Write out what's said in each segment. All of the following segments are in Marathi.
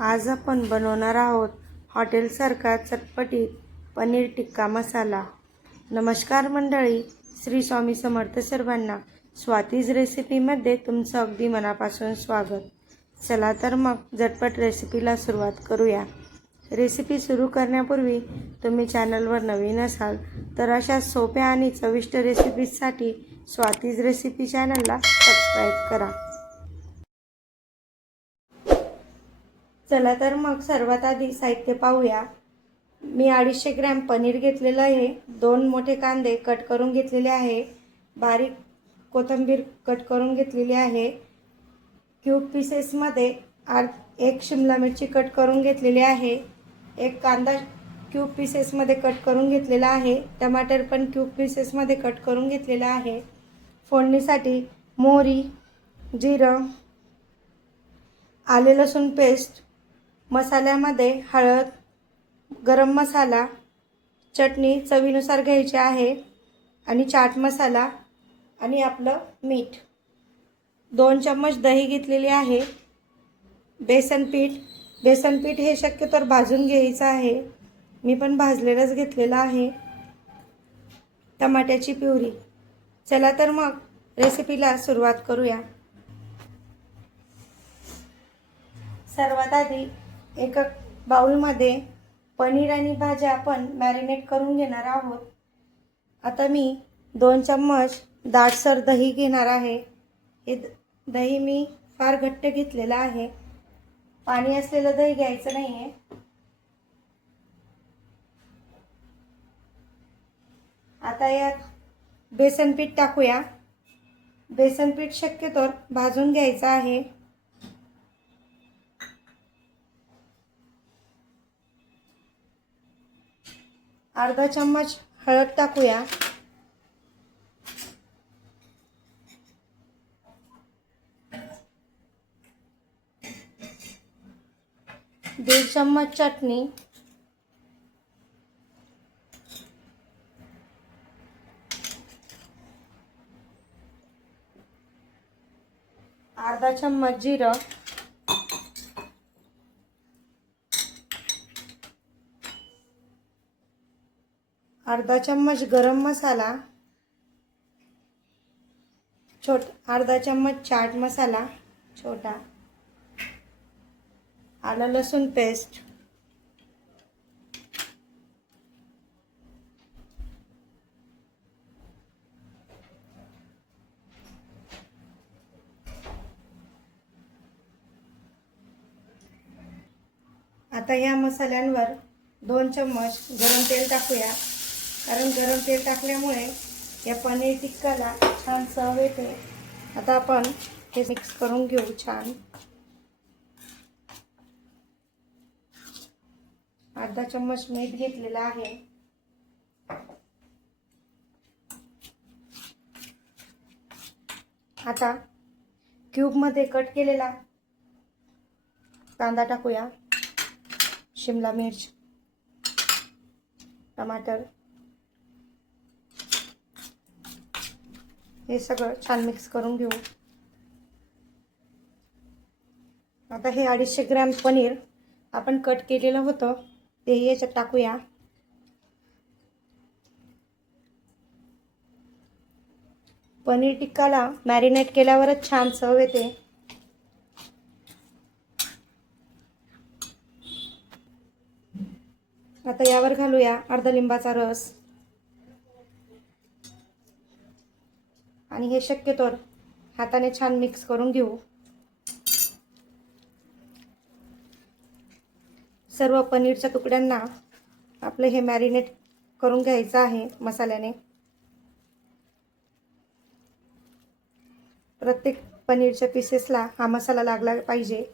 आज आपण बनवणार आहोत हॉटेलसारखा चटपटीत पनीर टिक्का मसाला। नमस्कार मंडळी, श्री स्वामी समर्थ सर्वांना। स्वातीज रेसिपीमध्ये तुमचं अगदी मनापासून स्वागत। चला तर मग झटपट रेसिपीला सुरुवात करूया। रेसिपी सुरू करण्यापूर्वी तुम्ही चॅनलवर नवीन असाल तर अशा सोप्या आणि चविष्ट रेसिपीजसाठी स्वातीज रेसिपी चॅनलला सबस्क्राईब करा। चला तर मग सर्वात आधी साहित्य पाहूया। मी 250 ग्रॅम पनीर घेतलेलं आहे, 2 मोठे कांदे कट करून घेतलेले आहे, बारीक कोथिंबीर कट करून घेतलेली आहे, क्यूब पीसेसमध्ये 1 शिमला मिरची कट करून घेतलेली आहे, 1 कांदा क्यूब पीसेसमध्ये कट करून घेतलेला आहे, टमाटर पण क्यूब पीसेसमध्ये कट करून घेतलेला आहे। फोडणीसाठी मोहरी, जिरं, आले लसूण पेस्ट, मसाल्यामध्ये हळद, गरम मसाला, चटणी चवीनुसार घ्यायची आहे आणि चाट मसाला आणि आपलं मीठ। 2 चम्मच दही घेतलेली आहे। बेसन पीठ हे शक्यतो भाजून घ्यायचं आहे, मी पण भाजलेलंच घेतलेलं आहे। टमाट्याची प्युरी। चला तर मग रेसिपीला सुरुवात करूया। सर्वात आधी एका बाउलमध्ये पनीर आणि भाज्या आपण मॅरिनेट करून घेणार आहोत। आता मी 2 चम्मच दाटसर दही घेणार आहे। हे दही मी फार घट्ट घेतलेलं आहे, पाणी असलेलं दही घ्यायचं नाही आहे। आता यात बेसन पीठ टाकूया। बेसन पीठ शक्यतो भाजून घ्यायचं आहे। अर्धा चम्मच हळद टाकूया। 1.5 चम्मच चटणी, 1/2 चम्मच जिरं, 1/2 चम्मच गरम मसाला, 1/2 चम्मच चाट मसाला छोटा, आलं लसूण पेस्ट, आता या मसाल्यांवर 2 चम्मच गरम तेल टाकूया, कारण गरम तेल टाकल्यामुळे या पनीर टिक्काला छान चव येते। आता आपण हे मिक्स करून घेऊ छान। 1/2 चम्मच मीठ घेतलेला आहे। आता क्यूबमध्ये कट केलेला कांदा टाकूया, शिमला मिर्च, टमाटर, हे सगळं छान मिक्स करून घेऊ। आता हे 250 ग्रॅम पनीर आपण कट केलेलं होतं ते याच्यात टाकूया। पनीर टिक्काला मॅरिनेट केल्यावरच छान चव येते। आता यावर घालूया अर्धा लिंबाचा रस आणि हे शक्यतो हाताने छान मिक्स करून घेऊ। सर्व पनीरच्या तुकड्यांना आपलं हे मॅरिनेट करून घ्यायचं आहे मसाल्याने। प्रत्येक पनीरच्या पीसेसला हा मसाला लागला पाहिजे।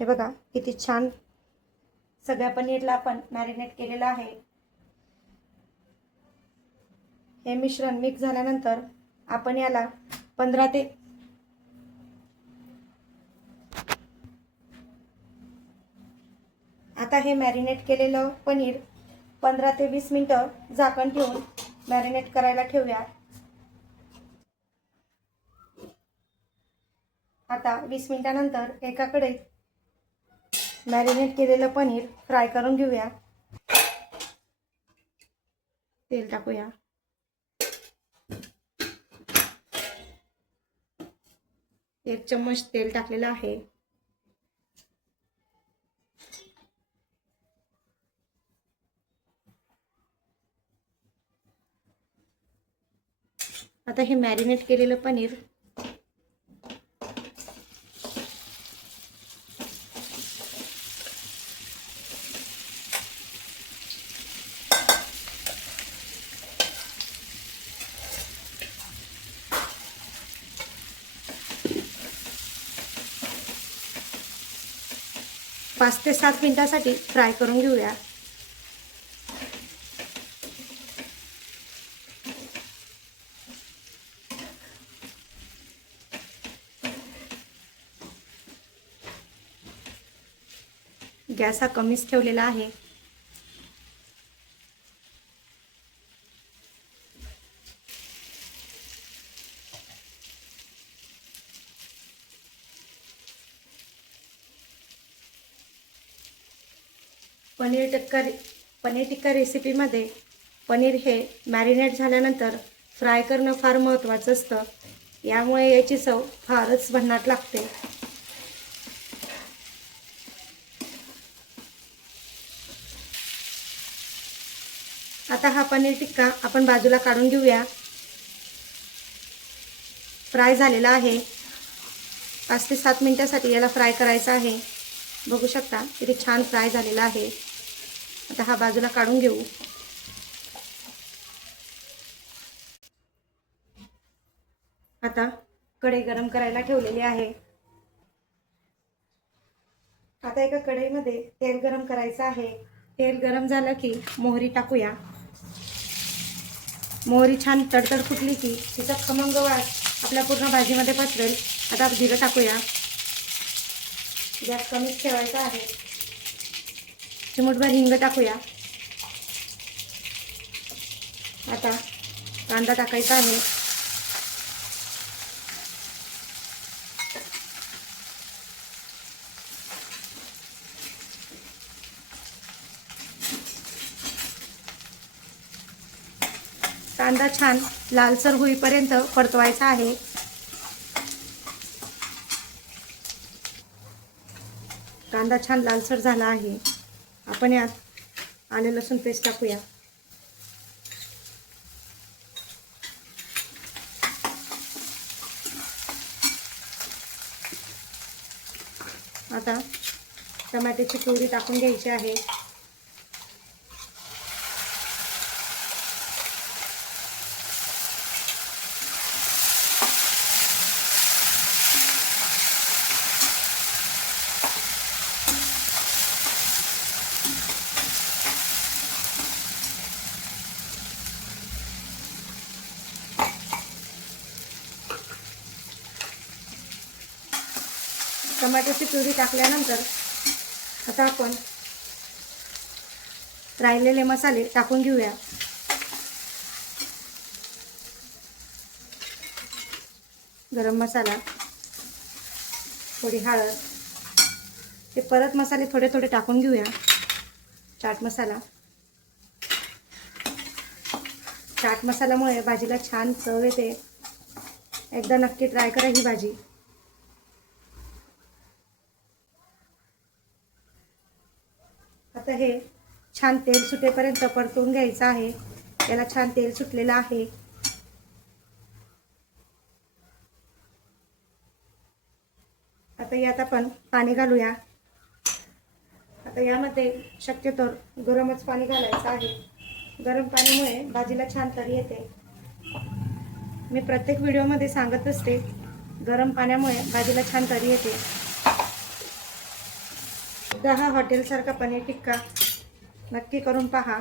हे बघा किती छान सगळ्या पनीरला आपण मॅरिनेट केलेलं आहे। हे मिश्रण मिक्स झाल्यानंतर आपण याला 15 ते आता हे मॅरिनेट केलेलं पनीर 15 ते 20 मिनिटं झाकण ठेवून मॅरिनेट करायला ठेवूया। आता आता 20 मिनिटानंतर एकाकडे मॅरिनेट केलेलं पनीर फ्राय करून घेऊया. तेल टाकूया. एक चम्मच तेल टाकलेलं आहे. आता हे मॅरिनेट केलेलं पनीर पाच ते 7 मिनिटांसाठी फ्राय करून घेऊया. गॅस हा कमीच ठेवलेला आहे. पनीर टिक्का रेसिपीमध्ये पनीर हे मॅरिनेट झाल्यानंतर फ्राय करणं फार महत्त्वाचं असतं. यामुळे याची चव फारच भन्नाट लागते. आता हा पनीर टिक्का आपण बाजूला काढून घेऊया. फ्राय झालेला आहे. 5 ते 7 मिनिटांसाठी याला फ्राय करायचं आहे. बघू शकता किती छान फ्राय झालेला आहे. आता हा बाजूला काढून घेऊ. आता कढई गरम करायला ठेवलेली आहे. आता एका कढईमध्ये तेल गरम करायचं आहे. तेल गरम झालं की मोहरी टाकूया. मोहरी छान तडतड फुटली की तिचा खमंग वास आपल्या पूर्ण भाजीमध्ये पसरेल. आता जिरं टाकूया. गॅस कमीच ठेवायचा आहे. चिमूटभर हिंग टाकूया. आता कांदा टाकायचा आहे. कांदा छान लालसर होईपर्यंत परतवायचा आहे. कांदा छान लालसर झाला आहे. आपण यात आले लसूण पेस्ट टाकूया. आता टमाट्याची प्युरी टाकून घ्यायची आहे. टमाट्याची प्युरी टाकल्यानंतर आता आपण राहिलेले मसाले टाकून घेऊया. गरम मसाला, थोडी हळद, ते परत मसाले थोडे थोडे टाकून घेऊया. चाट मसाला. चाट मसाल्यामुळे भाजीला छान चव येते. एकदा नक्की ट्राय करा ही भाजी. आता हे छान तेल सुटेपर्यंत परतून घ्यायचं आहे. याला छान तेल सुटलेलं आहे. आता यात आपण पाणी घालूया. आता यामध्ये शक्यतो गरमच पाणी घालायचं आहे. गरम पाण्यामुळे भाजीला छान तरी येते. मी प्रत्येक व्हिडिओमध्ये सांगत असते, गरम पाण्यामुळे भाजीला छान तरी येते. एकदा हा हॉटेलसारखा पनीर टिक्का नक्की करून पहा.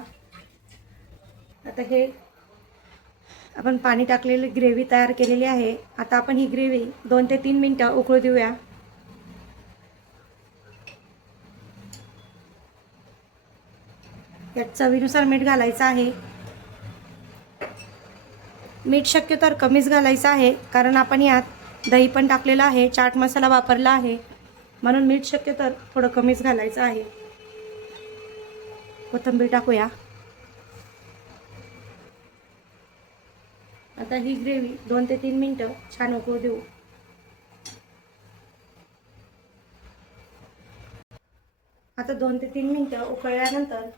आता हे आपण पाणी टाकलेली ग्रेव्ही तयार केलेली आहे. आता आपण ही ग्रेव्ही 2 ते 3 मिनिटं उकळू देऊया. यात चवीनुसार मीठ घालायचं आहे. मीठ शक्यतो कमीच घालायचं आहे, कारण आपण यात दही पण टाकलेलं आहे, चाट मसाला वापरला आहे, म्हणून मीठ शक्यतो थोडं कमीच घालायचं आहे. कोथिंबीर टाकूया. आता ही ग्रेव्ही 2 ते 3 मिनिटं छान उकळू देऊ. आता 2 ते 3 मिनिटं उकळल्यानंतर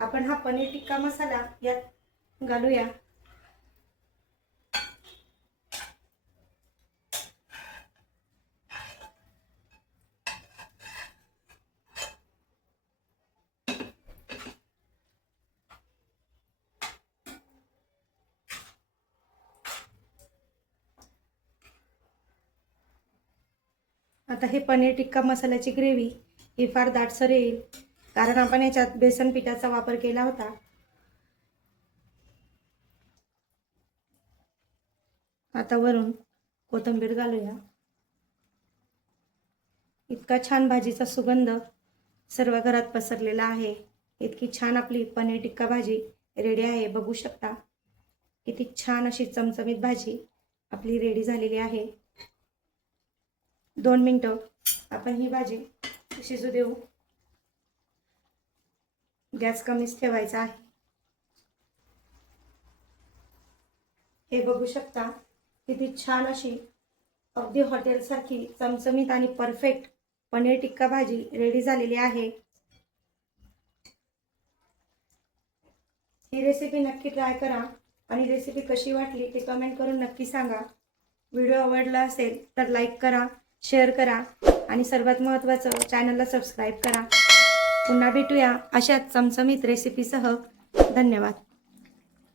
आपण हा पनीर टिक्का मसाला यात घालूया. आता हे पनीर टिक्का मसाल्याची ग्रेव्ही ही फार दाटसर येईल, कारण आपण याच्यात बेसन पिठाचा वापर केला होता. आता वरून कोथिंबीर घालूया. इतका छान भाजीचा सुगंध सर्व घरात पसरलेला आहे. इतकी छान आपली पनीर टिक्का भाजी रेडी आहे. बघू शकता किती छान अशी चमचमीत भाजी आपली रेडी झालेली आहे. 2 मिनिटं आपण ही भाजी शिजू देऊ. गॅस कमीच ठेवायचा आहे. हे बघू शकता किती छान अशी अगदी हॉटेलसारखी चमचमीत आणि परफेक्ट पनीर टिक्का भाजी रेडी झालेली आहे. ही रेसिपी नक्की ट्राय करा आणि रेसिपी कशी वाटली ते कमेंट करून नक्की सांगा. व्हिडिओ आवडला असेल तर लाईक करा, शेअर करा आणि सर्वात महत्त्वाचं चॅनलला सबस्क्राईब करा. पुन्हा भेटूया अशाच चमचमीत रेसिपीसह. धन्यवाद.